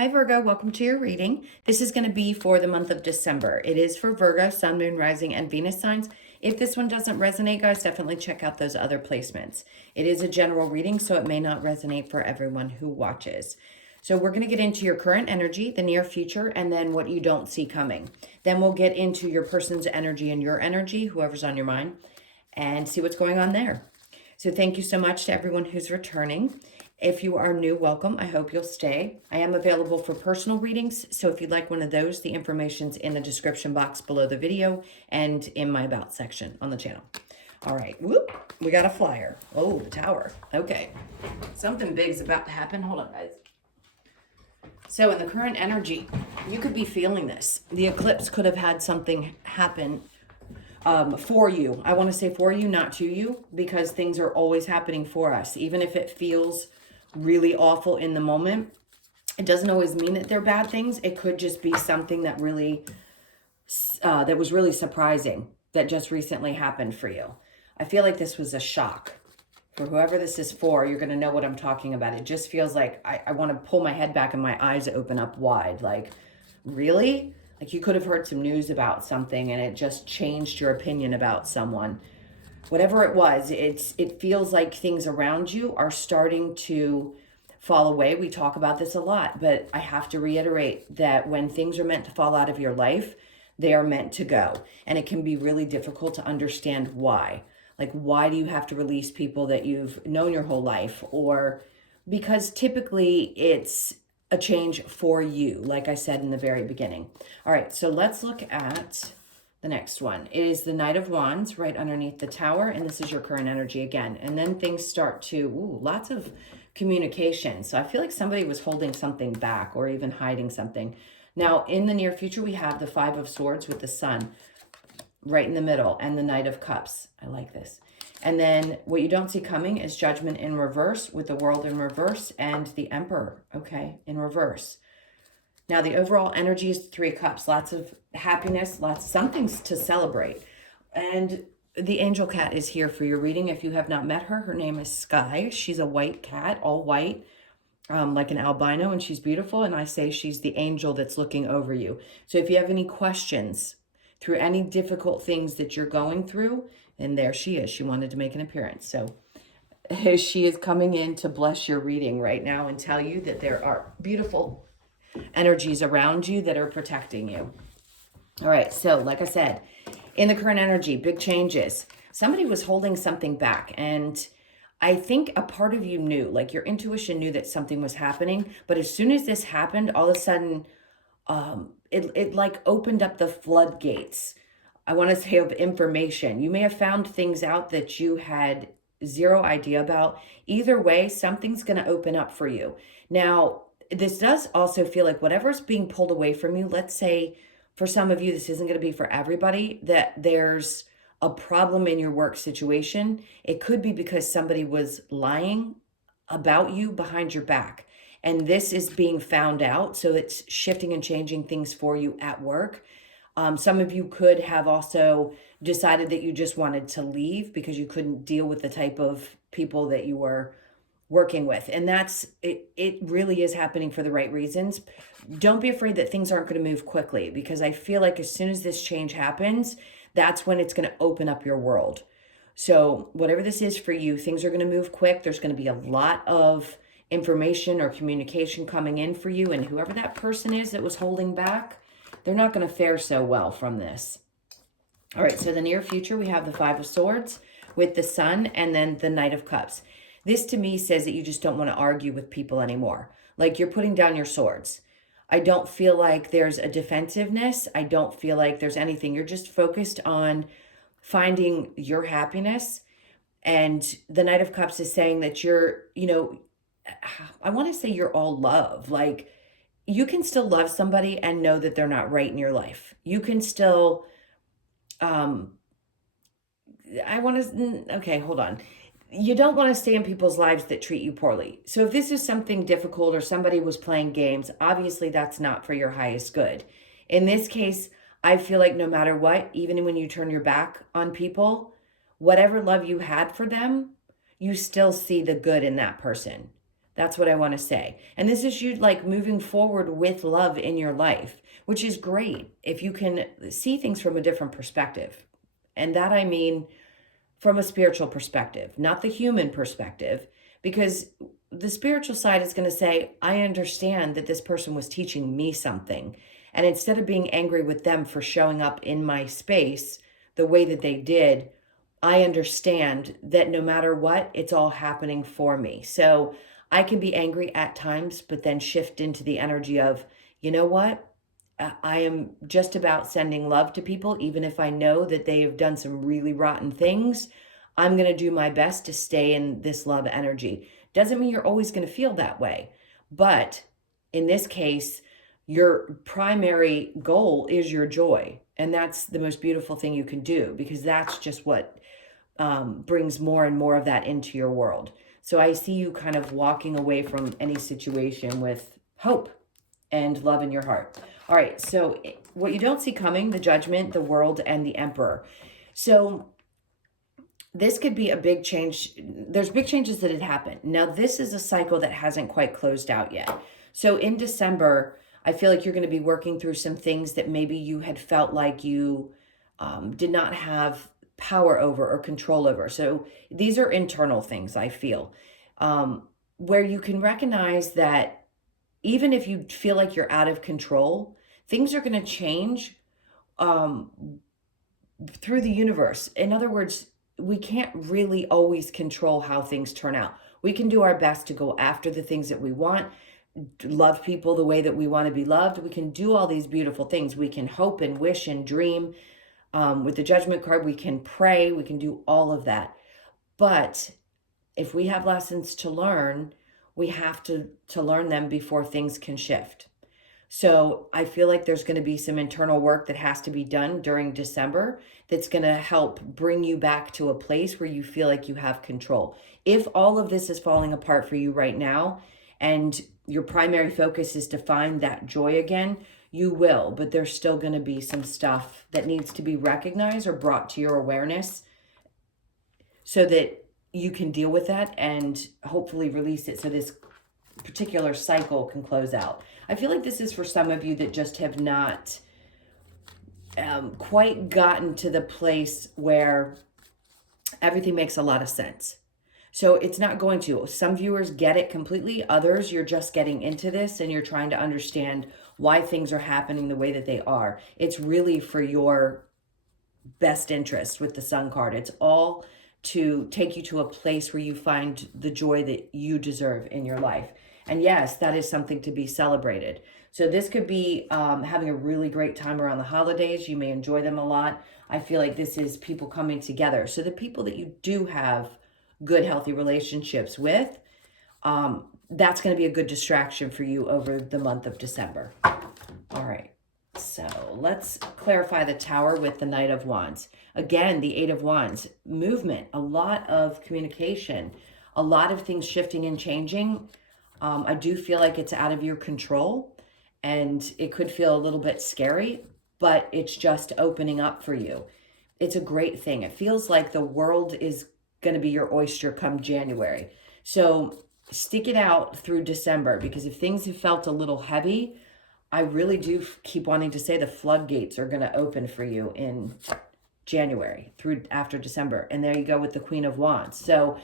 Hi Virgo, welcome to your reading. This is going to be for the month of December. It is for Virgo, Sun, Moon, Rising, and Venus signs. If this one doesn't resonate, guys, definitely check out those other placements. It is a general reading, so it may not resonate for everyone who watches. So we're going to get into your current energy, the near future, and then what you don't see coming. Then we'll get into your person's energy and your energy, whoever's on your mind, and see what's going on there. So thank you so much to everyone who's returning. If you are new, welcome. I hope you'll stay. I am available for personal readings, so if you'd like one of those, the information's in the description box below the video and in my About section on the channel. All right, whoop, we got a flyer. Oh, the tower. Okay, something big's about to happen. Hold on, guys. So in the current energy, you could be feeling this. The eclipse could have had something happen for you. I want to say for you, not to you, because things are always happening for us. Even if it feels really awful in the moment, it doesn't always mean that they're bad things. It could just be something that really, that was really surprising that just recently happened for you. I feel like this was a shock. For whoever this is for, you're going to know what I'm talking about. It just feels like I want to pull my head back and my eyes open up wide. Like, really? Like you could have heard some news about something and it just changed your opinion about someone. Whatever it was, it feels like things around you are starting to fall away. We talk about this a lot, but I have to reiterate that when things are meant to fall out of your life, they are meant to go. And it can be really difficult to understand why. Like, why do you have to release people that you've known your whole life? Or because typically it's a change for you, like I said in the very beginning. All right, so let's look at the next one. It is the Knight of Wands right underneath the tower, and this is your current energy again. And then things start to, lots of communication. So I feel like somebody was holding something back or even hiding something. Now, in the near future, we have the Five of Swords with the Sun right in the middle and the Knight of Cups. I like this. And then what you don't see coming is Judgment in reverse with the World in reverse and the Emperor, okay, in reverse. Now, the overall energy is Three of Cups. Lots of happiness, something to celebrate. And the angel cat is here for your reading. If you have not met her, her name is Sky. She's a white cat, all white, like an albino, and she's beautiful. And I say she's the angel that's looking over you. So if you have any questions through any difficult things that you're going through, and there she is. She wanted to make an appearance. So she is coming in to bless your reading right now and tell you that there are beautiful energies around you that are protecting you. All right, so like I said, in the current energy, big changes. Somebody was holding something back, and I think a part of you knew, like your intuition knew that something was happening, but as soon as this happened, all of a sudden, it like opened up the floodgates, I want to say, of information. You may have found things out that you had zero idea about. Either way, something's going to open up for you. Now, this does also feel like whatever's being pulled away from you, let's say for some of you, this isn't going to be for everybody, that there's a problem in your work situation. It could be because somebody was lying about you behind your back. And this is being found out. So it's shifting and changing things for you at work. Some of you could have also decided that you just wanted to leave because you couldn't deal with the type of people that you were working with. And that's it. It really is happening for the right reasons. Don't be afraid that things aren't going to move quickly, because I feel like as soon as this change happens, that's when it's going to open up your world. So whatever this is for you, things are going to move quick. There's going to be a lot of information or communication coming in for you. And whoever that person is that was holding back, they're not going to fare so well from this. All right, so the near future, we have the Five of Swords with the Sun and then the Knight of Cups. This to me says that you just don't want to argue with people anymore. Like, you're putting down your swords. I don't feel like there's a defensiveness. I don't feel like there's anything. You're just focused on finding your happiness. And the Knight of Cups is saying that you're, I want to say you're all love. Like, you can still love somebody and know that they're not right in your life. You can still, okay, hold on. You don't want to stay in people's lives that treat you poorly. So if this is something difficult or somebody was playing games, obviously that's not for your highest good. In this case, I feel like no matter what, even when you turn your back on people, whatever love you had for them, you still see the good in that person. That's what I want to say. And this is you like moving forward with love in your life, which is great if you can see things from a different perspective. And that I mean from a spiritual perspective, not the human perspective, because the spiritual side is going to say, I understand that this person was teaching me something. And instead of being angry with them for showing up in my space the way that they did, I understand that no matter what, it's all happening for me. So I can be angry at times, but then shift into the energy of, you know what? I am just about sending love to people, even if I know that they have done some really rotten things. I'm going to do my best to stay in this love energy. Doesn't mean you're always going to feel that way. But in this case, your primary goal is your joy. And that's the most beautiful thing you can do, because that's just what brings more and more of that into your world. So I see you kind of walking away from any situation with hope and love in your heart. All right, so what you don't see coming, the Judgment, the World, and the Emperor. So this could be a big change. There's big changes that had happened. Now, this is a cycle that hasn't quite closed out yet. So in December, I feel like you're going to be working through some things that maybe you had felt like you did not have power over or control over. So these are internal things, I feel, where you can recognize that even if you feel like you're out of control, things are going to change through the universe. In other words, we can't really always control how things turn out. We can do our best to go after the things that we want, love people the way that we want to be loved. We can do all these beautiful things. We can hope and wish and dream. With the Judgment card, we can pray. We can do all of that. But if we have lessons to learn, we have to learn them before things can shift. So I feel like there's going to be some internal work that has to be done during December that's going to help bring you back to a place where you feel like you have control. If all of this is falling apart for you right now and your primary focus is to find that joy again, you will, but there's still going to be some stuff that needs to be recognized or brought to your awareness so that you can deal with that and hopefully release it so this particular cycle can close out. I feel like this is for some of you that just have not quite gotten to the place where everything makes a lot of sense. So it's not going to. Some viewers get it completely. Others, you're just getting into this and you're trying to understand why things are happening the way that they are. It's really for your best interest with the Sun card. It's all to take you to a place where you find the joy that you deserve in your life. And yes, that is something to be celebrated. So this could be having a really great time around the holidays. You may enjoy them a lot. I feel like this is people coming together. So the people that you do have good, healthy relationships with, that's going to be a good distraction for you over the month of December. All right. So let's clarify the Tower with the Knight of Wands. Again, the Eight of Wands, movement, a lot of communication, a lot of things shifting and changing. I do feel like it's out of your control and it could feel a little bit scary, but it's just opening up for you. It's a great thing. It feels like the world is going to be your oyster come January. So stick it out through December, because if things have felt a little heavy, I really do keep wanting to say the floodgates are going to open for you in January through after December. And there you go with the Queen of Wands. So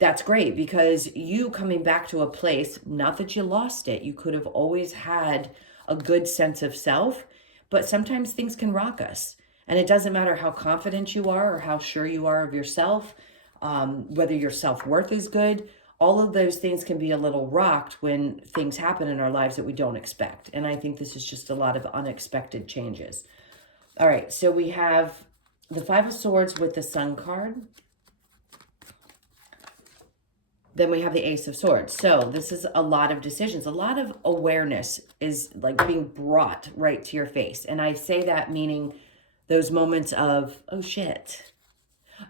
that's great, because you coming back to a place, not that you lost it, you could have always had a good sense of self, but sometimes things can rock us. And it doesn't matter how confident you are or how sure you are of yourself, whether your self-worth is good. All of those things can be a little rocked when things happen in our lives that we don't expect. And I think this is just a lot of unexpected changes. All right, so we have the Five of Swords with the Sun card. Then we have the Ace of Swords. So this is a lot of decisions. A lot of awareness is like being brought right to your face. And I say that meaning those moments of, oh shit.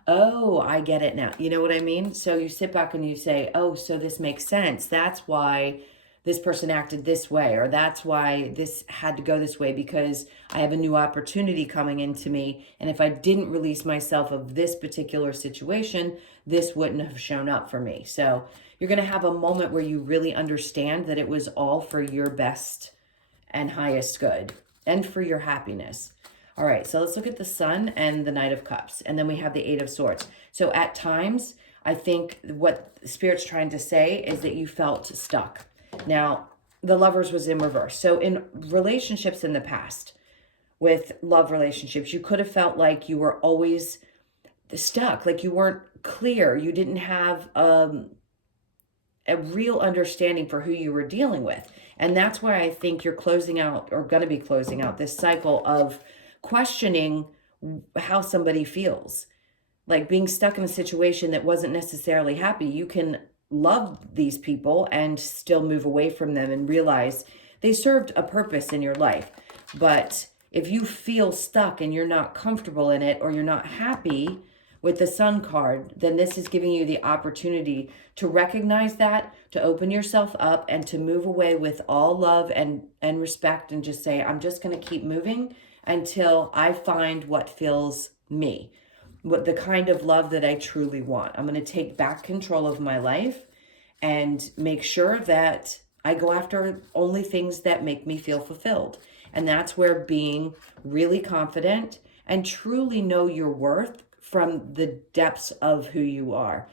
Oh, I get it now. You know what I mean? So you sit back and you say, oh, so this makes sense. That's why this person acted this way, or that's why this had to go this way, because I have a new opportunity coming into me. And if I didn't release myself of this particular situation, this wouldn't have shown up for me. So you're going to have a moment where you really understand that it was all for your best and highest good and for your happiness. All right, so let's look at the Sun and the Knight of Cups. And then we have the Eight of Swords. So at times, I think what Spirit's trying to say is that you felt stuck. Now, the Lovers was in reverse. So in relationships in the past, with love relationships, you could have felt like you were always stuck, like you weren't clear. You didn't have a real understanding for who you were dealing with. And that's why I think you're closing out, or going to be closing out, this cycle of questioning how somebody feels. Like being stuck in a situation that wasn't necessarily happy. You can love these people and still move away from them and realize they served a purpose in your life. But if you feel stuck and you're not comfortable in it, or you're not happy with the Sun card, then this is giving you the opportunity to recognize that, to open yourself up, and to move away with all love and respect, and just say, I'm just going to keep moving until I find what fills me, what the kind of love that I truly want. I'm going to take back control of my life and make sure that I go after only things that make me feel fulfilled. And that's where being really confident and truly know your worth from the depths of who you are.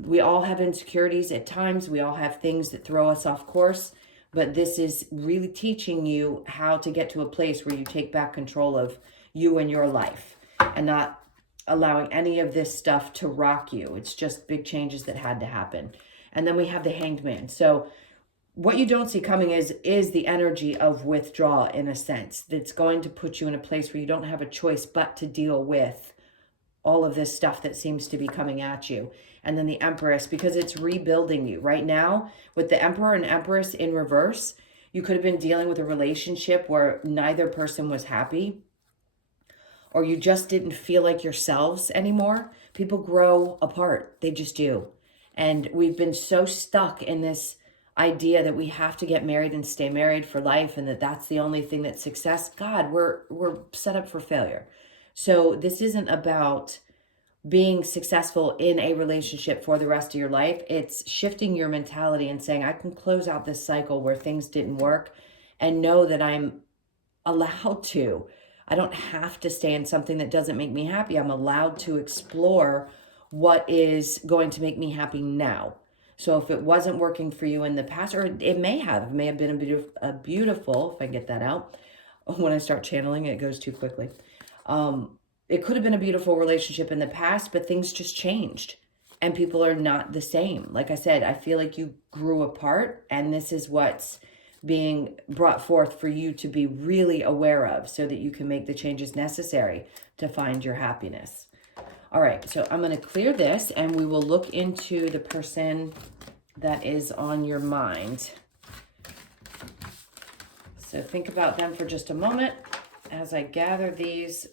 We all have insecurities at times. We all have things that throw us off course. But this is really teaching you how to get to a place where you take back control of you and your life, and not allowing any of this stuff to rock you. It's just big changes that had to happen. And then we have the Hanged Man. So what you don't see coming is the energy of withdrawal, in a sense. That's going to put you in a place where you don't have a choice but to deal with all of this stuff that seems to be coming at you. And then the Empress, because it's rebuilding you. Right now, with the Emperor and Empress in reverse, you could have been dealing with a relationship where neither person was happy, or you just didn't feel like yourselves anymore. People grow apart. They just do. And we've been so stuck in this idea that we have to get married and stay married for life, and that that's the only thing that's success. God, we're set up for failure. So this isn't about being successful in a relationship for the rest of your life. It's shifting your mentality and saying, I can close out this cycle where things didn't work and know that I'm allowed to. I don't have to stay in something that doesn't make me happy. I'm allowed to explore what is going to make me happy now. So if it wasn't working for you in the past, or it may have been a beautiful, if I get that out, when I start channeling, it goes too quickly. It could have been a beautiful relationship in the past, but things just changed and people are not the same. Like I said, I feel like you grew apart, and this is what's being brought forth for you to be really aware of, so that you can make the changes necessary to find your happiness. All right, so I'm going to clear this, and we will look into the person that is on your mind. So think about them for just a moment as I gather these.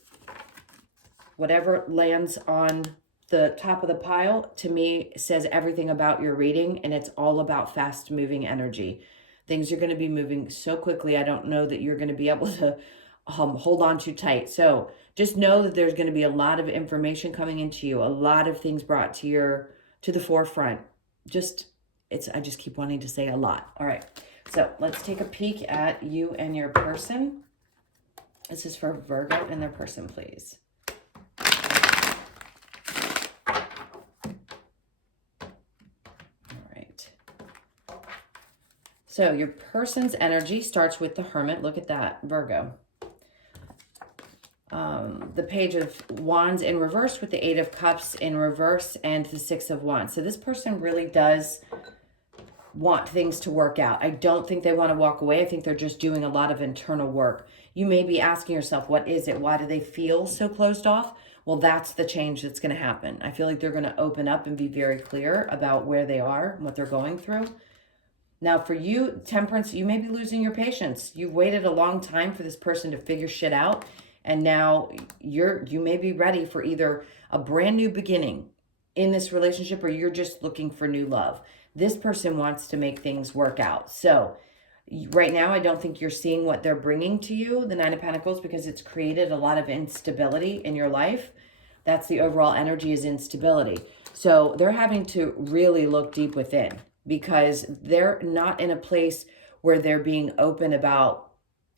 Whatever lands on the top of the pile, to me, says everything about your reading, and it's all about fast moving energy. Things are going to be moving so quickly, I don't know that you're going to be able to hold on too tight. So just know that there's going to be a lot of information coming into you, a lot of things brought to the forefront. I just keep wanting to say a lot. All right, so let's take a peek at you and your person. This is for Virgo and their person, please. So your person's energy starts with the Hermit. Look at that, Virgo. The Page of Wands in reverse with the Eight of Cups in reverse and the Six of Wands. So this person really does want things to work out. I don't think they want to walk away. I think they're just doing a lot of internal work. You may be asking yourself, what is it? Why do they feel so closed off? Well, that's the change that's going to happen. I feel like they're going to open up and be very clear about where they are and what they're going through. Now for you, Temperance, you may be losing your patience. You've waited a long time for this person to figure shit out. And now you may be ready for either a brand new beginning in this relationship, or you're just looking for new love. This person wants to make things work out. So right now, I don't think you're seeing what they're bringing to you, the Nine of Pentacles, because it's created a lot of instability in your life. That's the overall energy, is instability. So they're having to really look deep within, because they're not in a place where they're being open about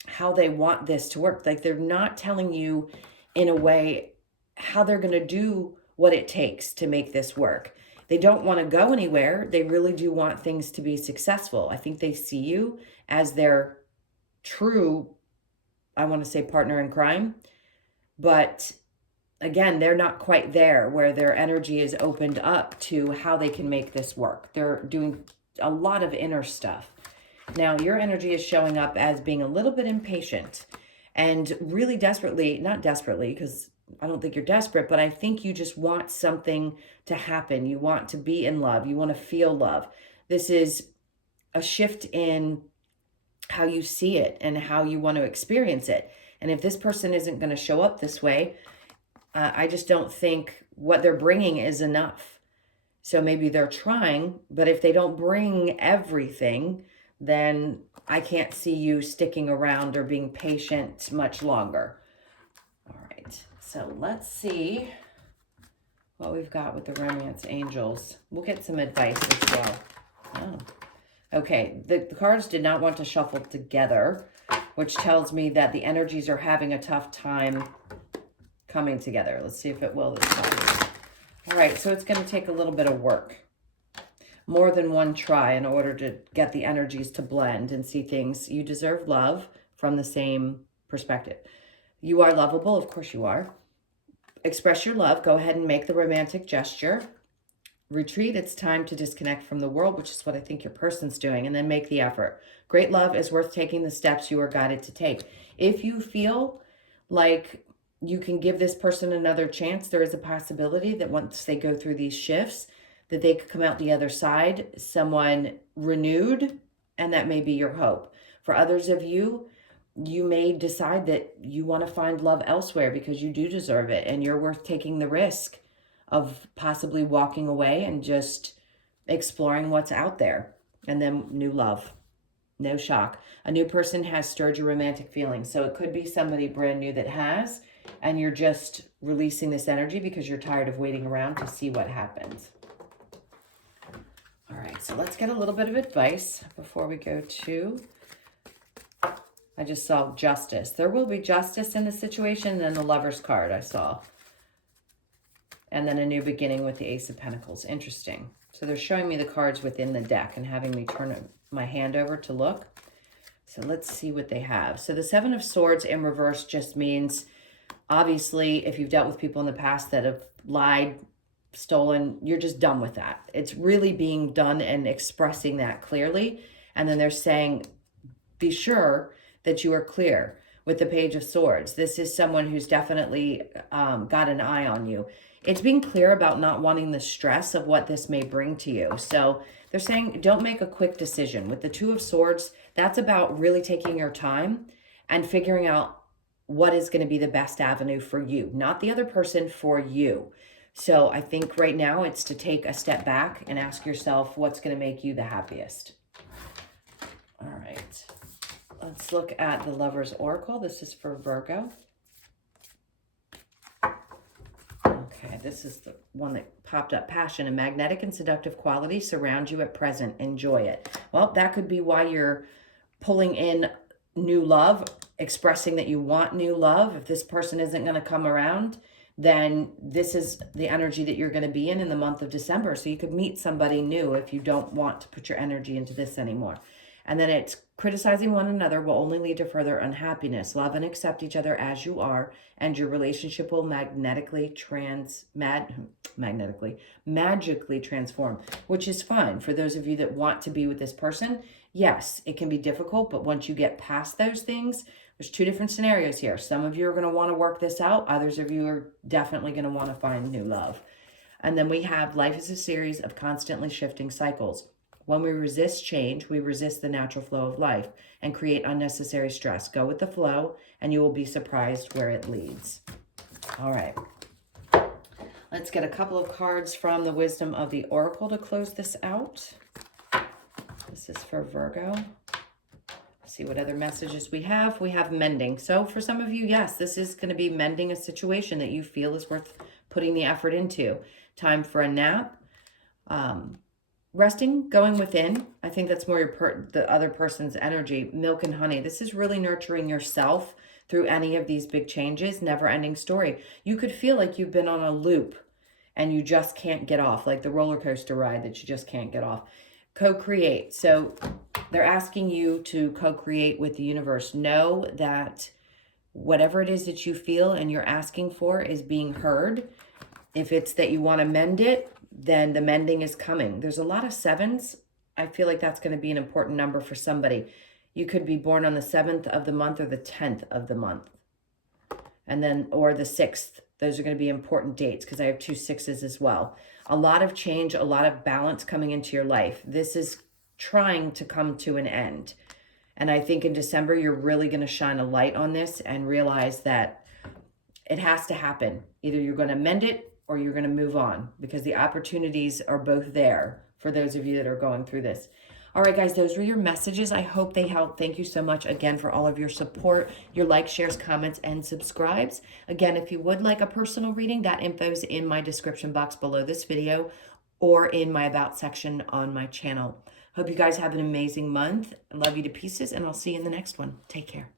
how they want this to work. Like, they're not telling you in a way how they're going to do what it takes to make this work. They don't want to go anywhere. They really do want things to be successful. I think they see you as their true, I want to say, partner in crime. But again, they're not quite there where their energy is opened up to how they can make this work. They're doing a lot of inner stuff. Now, your energy is showing up as being a little bit impatient and really desperately, not desperately, because I don't think you're desperate, but I think you just want something to happen. You want to be in love. You want to feel love. This is a shift in how you see it and how you want to experience it. And if this person isn't going to show up this way, I just don't think what they're bringing is enough. So maybe they're trying, but if they don't bring everything, then I can't see you sticking around or being patient much longer. All right, so let's see what we've got with the romance angels. We'll get some advice as well. Oh, okay. The cards did not want to shuffle together, which tells me that the energies are having a tough time coming together. Let's see if it will this time. All right, so it's going to take a little bit of work. More than one try in order to get the energies to blend and see things. You deserve love from the same perspective. You are lovable. Of course you are. Express your love. Go ahead and make the romantic gesture. Retreat. It's time to disconnect from the world, which is what I think your person's doing, and then make the effort. Great love is worth taking the steps you are guided to take. If you feel like you can give this person another chance, there is a possibility that once they go through these shifts, that they could come out the other side, someone renewed, and that may be your hope. For others of you, you may decide that you want to find love elsewhere because you do deserve it, and you're worth taking the risk of possibly walking away and just exploring what's out there. And then new love, no shock. A new person has stirred your romantic feelings. So it could be somebody brand new that has, and you're just releasing this energy because you're tired of waiting around to see what happens. All right, so let's get a little bit of advice before we go to, I just saw justice. There will be justice in the situation, and then the Lover's card I saw. And then a new beginning with the Ace of Pentacles. Interesting. So they're showing me the cards within the deck and having me turn my hand over to look. So let's see what they have. So the Seven of Swords in reverse just means, obviously, if you've dealt with people in the past that have lied, stolen, you're just done with that. It's really being done and expressing that clearly. And then they're saying, be sure that you are clear with the Page of Swords. This is someone who's definitely got an eye on you. It's being clear about not wanting the stress of what this may bring to you. So they're saying, don't make a quick decision. With the Two of Swords, that's about really taking your time and figuring out what is going to be the best avenue for you, not the other person, for you. So I think right now it's to take a step back and ask yourself what's going to make you the happiest. All right. Let's look at the Lover's Oracle. This is for Virgo. Okay, this is the one that popped up. Passion and magnetic and seductive qualities surround you at present. Enjoy it. Well, that could be why you're pulling in new love, expressing that you want new love. If this person isn't going to come around, then this is the energy that you're going to be in the month of December. So you could meet somebody new if you don't want to put your energy into this anymore. And then it's criticizing one another will only lead to further unhappiness. Love and accept each other as you are, and your relationship will magically transform, which is fine for those of you that want to be with this person. Yes, it can be difficult, but once you get past those things, there's two different scenarios here. Some of you are going to want to work this out. Others of you are definitely going to want to find new love. And then we have life is a series of constantly shifting cycles. When we resist change, we resist the natural flow of life and create unnecessary stress. Go with the flow, and you will be surprised where it leads. All right. Let's get a couple of cards from the Wisdom of the Oracle to close this out. This is for Virgo. See what other messages we have. We have mending. So for some of you, yes, this is going to be mending a situation that you feel is worth putting the effort into. Time for a nap. Resting, going within. I think that's more the other person's energy. Milk and honey. This is really nurturing yourself through any of these big changes. Never ending story. You could feel like you've been on a loop and you just can't get off, like the roller coaster ride that you just can't get off. Co-create. So they're asking you to co-create with the universe. Know that whatever it is that you feel and you're asking for is being heard. If it's that you want to mend it, then the mending is coming. There's a lot of 7s. I feel like that's going to be an important number for somebody. You could be born on the 7th of the month or the 10th of the month. And then, or the 6th. Those are going to be important dates because I have 2 6s as well. A lot of change, a lot of balance coming into your life. This is trying to come to an end. And I think in December, you're really going to shine a light on this and realize that it has to happen. Either you're going to mend it or you're going to move on, because the opportunities are both there for those of you that are going through this. All right, guys, those were your messages. I hope they helped. Thank you so much again for all of your support, your likes, shares, comments, and subscribes. Again, if you would like a personal reading, that info is in my description box below this video or in my About section on my channel. Hope you guys have an amazing month. I love you to pieces, and I'll see you in the next one. Take care.